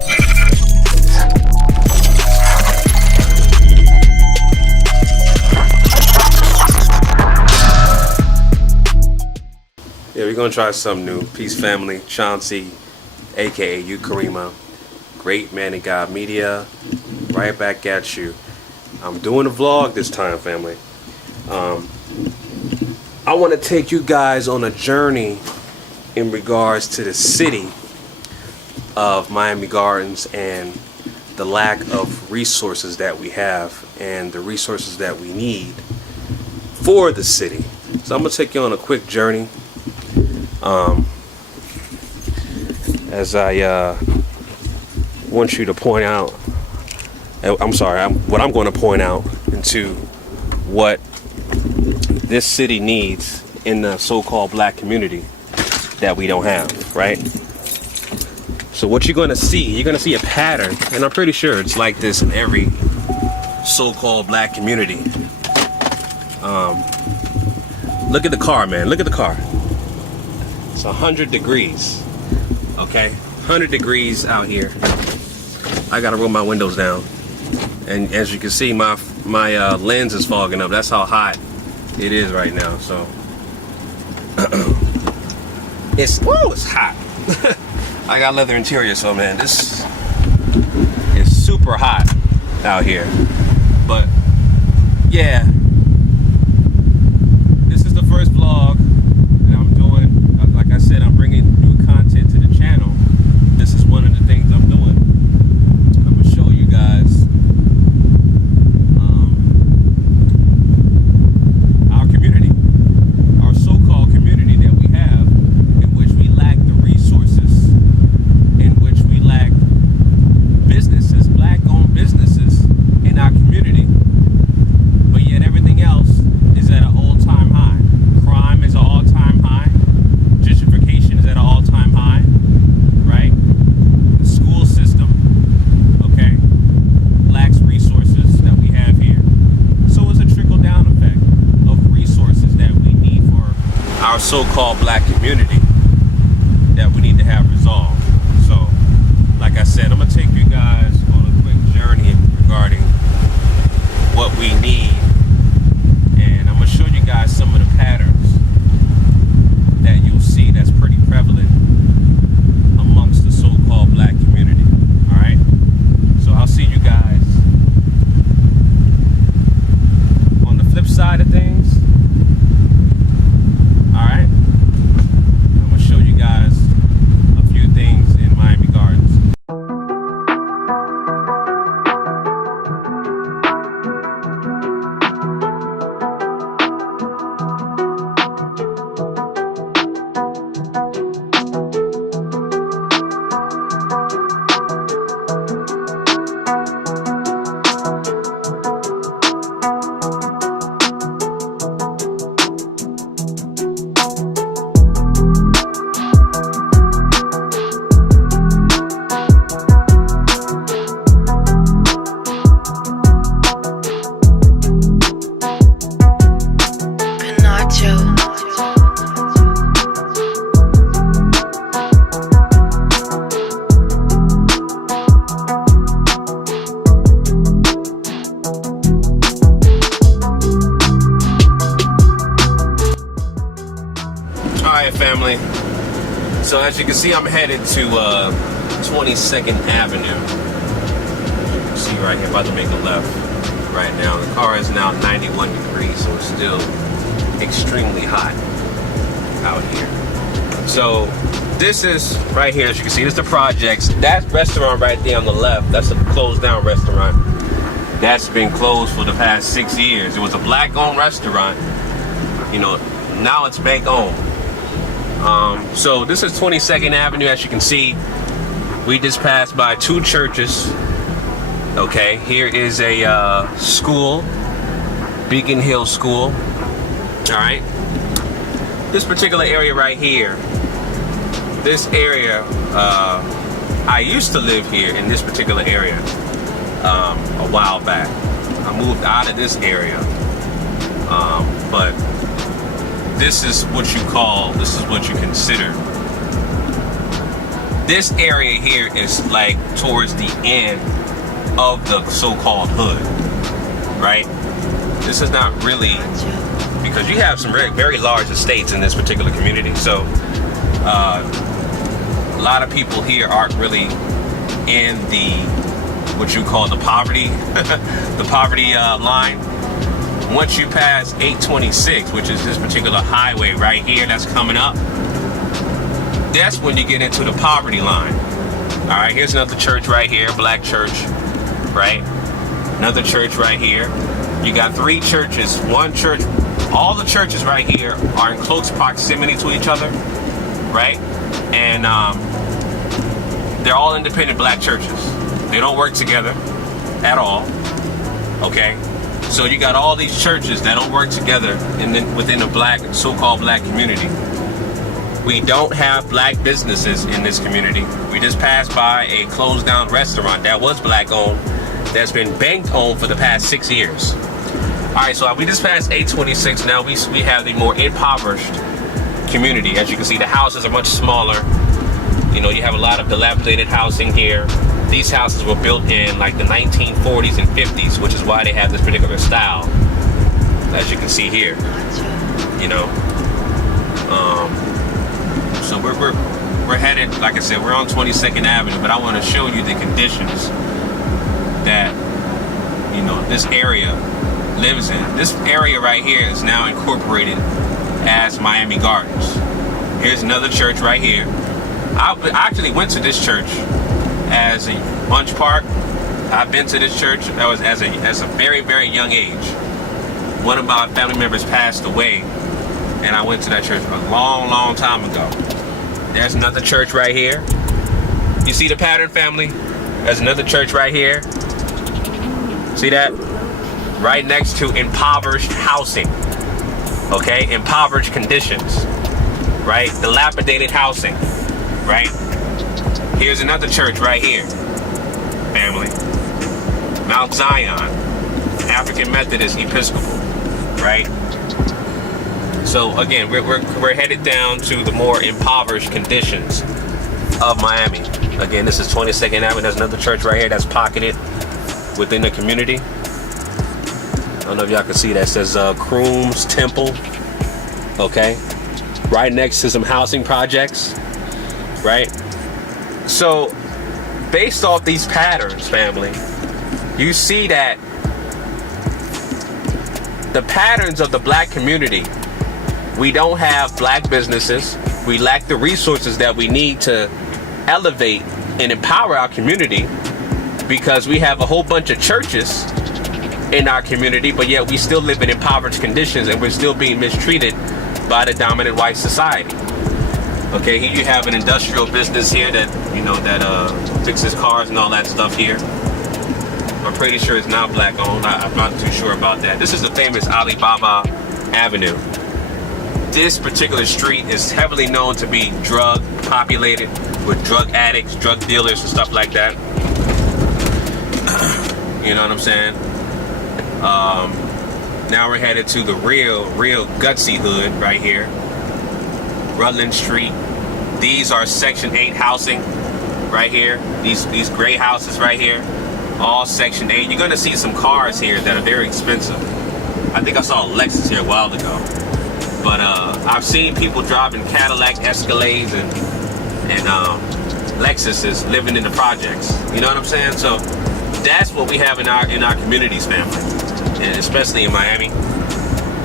Yeah, we're gonna try something new. Peace family, Chauncey, aka Ukarema, great man of God media, right back at you. I'm doing a vlog this time, family. I want to take you guys on a journey in regards to the city of Miami Gardens and the lack of resources that we have and the resources that we need for the city. So I'm gonna take you on a quick journey. As I want you to point out, what I'm going to point out into what this city needs in the so-called black community that we don't have, right? So what you're going to see a pattern, and I'm pretty sure it's like this in every so-called black community. Look at the car, man. Look at the car. It's 100 degrees, okay? 100 degrees out here. I gotta roll my windows down, and as you can see, my lens is fogging up. That's how hot it is right now. So it's hot. I got leather interior, so man, this is super hot out here. But yeah, this is the first vlog that I'm doing. Like I said, I'm bringing new content to the channel. This is one of the things I'm doing. I'm gonna show you guys our community, our so-called community that we have, in which we lack the resources, in which we lack businesses, black-owned businesses in our community, but yet everything else is at an all-time high. Crime is an all-time high. Gentrification is at an all-time high, right? The school system, okay, lacks resources that we have here. So it's a trickle-down effect of resources that we need for our so-called black community that we need to have resolved. So, like I said, I'm gonna take you guys on a quick journey regarding what we need, and I'm gonna show you guys some of the patterns that you'll see that's pretty prevalent amongst the so-called black community. All right, so I'll see you guys on the flip side of things. All right, I'm gonna show you guys a few things in Miami Gardens. Family, so as you can see, I'm headed to 22nd Avenue. You can see right here, about to make a left right now. The car is now 91 degrees, so it's still extremely hot out here. So this is right here, as you can see, this is the projects. That restaurant right there on the left, that's a closed down restaurant. That's been closed for the past 6 years. It was a black owned restaurant, you know, now it's bank owned. So this is 22nd Avenue. As you can see, we just passed by two churches. Okay, here is a school, Beacon Hill School. All right, this particular area right here, this area, I used to live here in this particular area a while back. I moved out of this area, but this is what you consider This area here is like towards the end of the so-called hood, right? This is not really, because you have some very large estates in this particular community. So a lot of people here aren't really in the, what you call the poverty, the poverty line. Once you pass 826, which is this particular highway right here that's coming up, that's when you get into the poverty line. All right, here's another church right here, black church, right? Another church right here. You got 3 churches, one church. All the churches right here are in close proximity to each other, right? And they're all independent black churches. They don't work together at all, okay? So you got all these churches that don't work together within the so-called black community. We don't have black businesses in this community. We just passed by a closed down restaurant that was black owned, that's been bank owned for the past 6 years. All right, so we just passed 826. Now we have the more impoverished community. As you can see, the houses are much smaller. You know, you have a lot of dilapidated housing here. These houses were built in like the 1940s and 50s, which is why they have this particular style, as you can see here. You know, so we're headed, like I said, we're on 22nd Avenue, but I want to show you the conditions that, you know, this area lives in. This area right here is now incorporated as Miami Gardens. Here's another church right here. I actually went to this church as a Bunch Park. I've been to this church. That was as a very young age. One of my family members passed away, and I went to that church a long time ago. There's another church right here. You see the pattern, family? There's another church right here. See that? Right next to impoverished housing. Okay, impoverished conditions. Right? Dilapidated housing. Right? Here's another church right here. Family. Mount Zion. African Methodist Episcopal. Right? So again, we're headed down to the more impoverished conditions of Miami. Again, this is 22nd Avenue. There's another church right here that's pocketed within the community. I don't know if y'all can see that. It says Croom's Temple. Okay. Right next to some housing projects. Right? So, based off these patterns, family, you see that the patterns of the black community, we don't have black businesses. We lack the resources that we need to elevate and empower our community, because we have a whole bunch of churches in our community, but yet we still live in impoverished conditions and we're still being mistreated by the dominant white society. Okay, here you have an industrial business here that, you know, that fixes cars and all that stuff here. I'm pretty sure it's not black owned. I'm not too sure about that. This is the famous Alibaba Avenue. This particular street is heavily known to be drug populated with drug addicts, drug dealers, and stuff like that. You know what I'm saying? Now we're headed to the real gutsy hood right here. Rutland Street. These are Section 8 housing right here. These gray houses right here. All Section 8. You're gonna see some cars here that are very expensive. I think I saw a Lexus here a while ago. But I've seen people driving Cadillac Escalades and Lexuses living in the projects. You know what I'm saying? So that's what we have in our communities, family, and especially in Miami.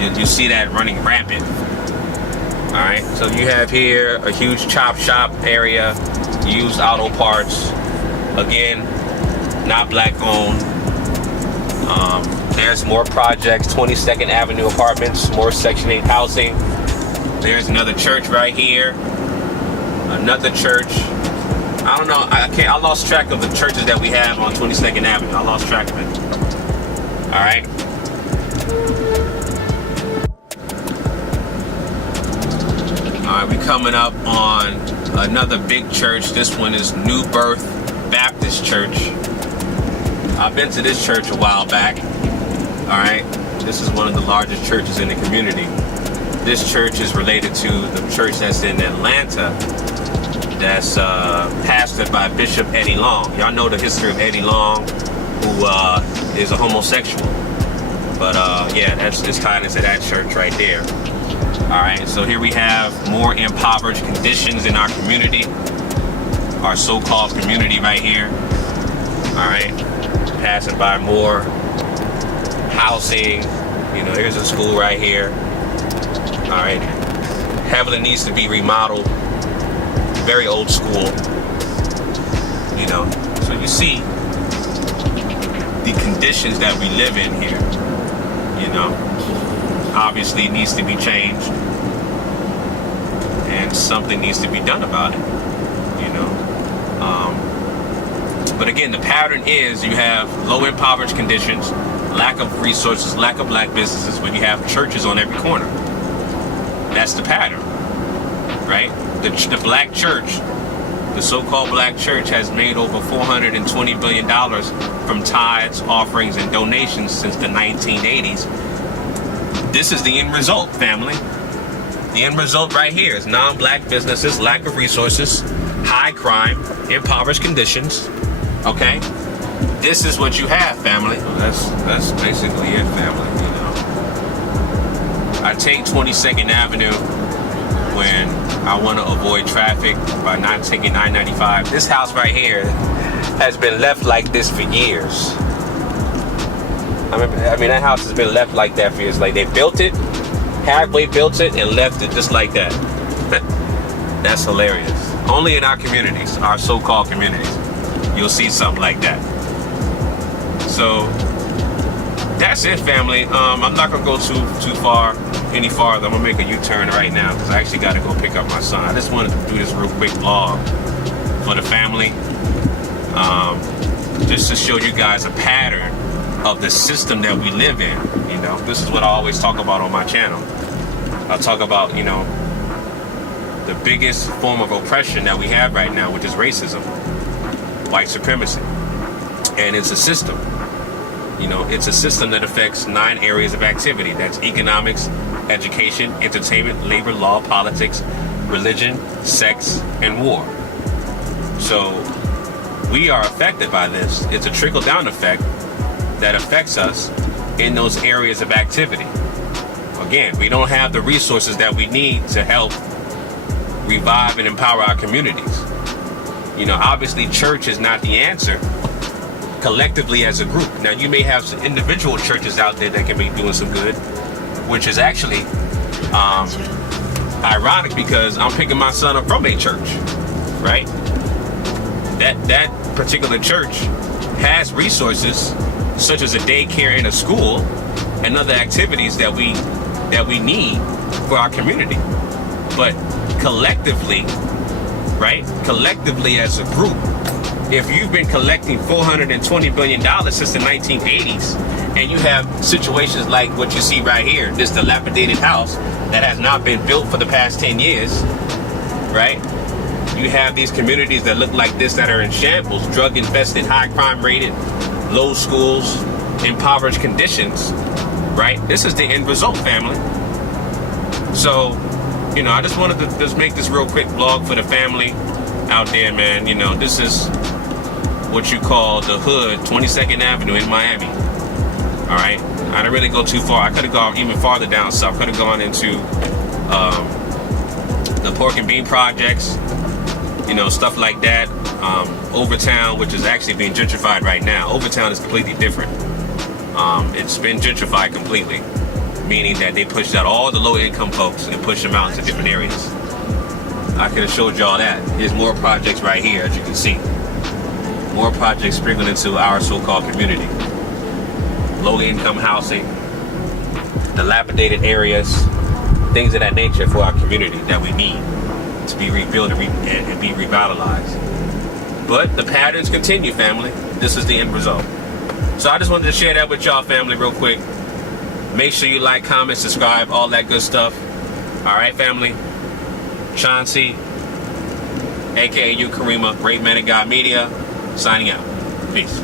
You see that running rampant. All right. So you have here a huge chop shop area, used auto parts. Again, not black owned. There's more projects, 22nd Avenue apartments, more Section 8 housing. There's another church right here. Another church. I don't know. I lost track of the churches that we have on 22nd Avenue. I lost track of it. All right. All right, we're coming up on another big church. This one is New Birth Baptist Church. I've been to this church a while back. All right, this is one of the largest churches in the community. This church is related to the church that's in Atlanta, that's pastored by Bishop Eddie Long. Y'all know the history of Eddie Long, who is a homosexual. But yeah, it's tied into that church right there. All right, so here we have more impoverished conditions in our community, our so-called community right here. All right, passing by more housing. You know, here's a school right here. All right, heavily needs to be remodeled. Very old school. You know, so you see the conditions that we live in here. You know, obviously it needs to be changed, and something needs to be done about it. You know, but again, the pattern is you have low impoverished conditions, lack of resources, lack of black businesses, but you have churches on every corner. That's the pattern, right? The black church, the so-called black church, has made over $420 billion from tithes, offerings, and donations since the 1980s. This is the end result, family. The end result right here is non-black businesses, lack of resources, high crime, impoverished conditions. Okay? This is what you have, family. That's basically it, family, you know. I take 22nd Avenue when I want to avoid traffic by not taking I-95. This house right here has been left like this for years. I mean, that house has been left like that for years. Like, they built it, halfway built it, and left it just like that. That's hilarious. Only in our communities, our so-called communities, you'll see something like that. So that's it, family. I'm not gonna go too far any farther. I'm gonna make a U-turn right now because I actually got to go pick up my son. I just wanted to do this real quick vlog for the family, just to show you guys a pattern of the system that we live in. You know, this is what I always talk about on my channel. I talk about, you know, the biggest form of oppression that we have right now, which is racism, white supremacy, and it's a system. You know, it's a system that affects 9 areas of activity. That's economics, education, entertainment, labor, law, politics, religion, sex, and war. So we are affected by this. It's a trickle-down effect that affects us in those areas of activity. Again, we don't have the resources that we need to help revive and empower our communities. You know, obviously church is not the answer collectively as a group. Now, you may have some individual churches out there that can be doing some good, which is actually ironic because I'm picking my son up from a church, right? That particular church has resources such as a daycare and a school and other activities that we need for our community. But collectively, right? Collectively as a group, if you've been collecting $420 billion since the 1980s, and you have situations like what you see right here, this dilapidated house that has not been built for the past 10 years, right? You have these communities that look like this that are in shambles, drug infested, high crime rated, low schools, impoverished conditions, right? This is the end result, family. So, you know, I just wanted to just make this real quick vlog for the family out there, man. You know, this is what you call the hood, 22nd Avenue in Miami. All right, I didn't really go too far. I could have gone even farther down south. Could have gone into the pork and bean projects, you know, stuff like that. Overtown, which is actually being gentrified right now. Overtown is completely different. It's been gentrified completely, meaning that they pushed out all the low-income folks and pushed them out into different areas. I could have showed y'all that. There's more projects right here, as you can see. More projects sprinkled into our so-called community. Low-income housing, dilapidated areas, things of that nature for our community that we need to be rebuilt and be revitalized. But the patterns continue, family. This is the end result. So I just wanted to share that with y'all, family, real quick. Make sure you like, comment, subscribe, all that good stuff. All right, family. Chauncey, aka Ukarema, Great Man of God Media, signing out. Peace.